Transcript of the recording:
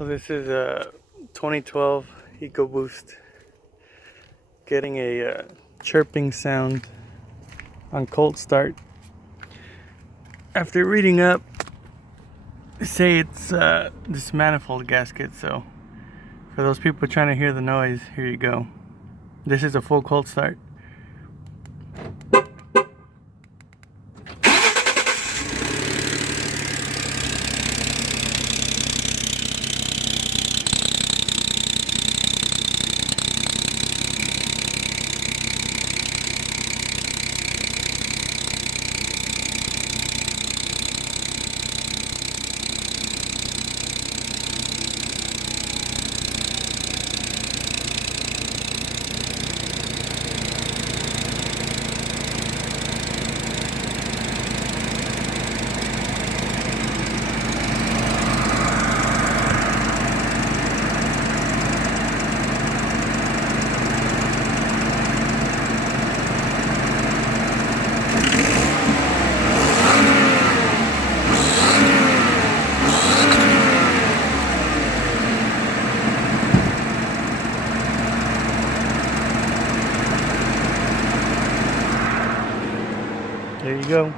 So this is a 2012 ecoboost getting a chirping sound on cold start. After reading up, they say it's this manifold gasket, so for those people trying to hear the noise, here you go. This is a full cold start. There you go.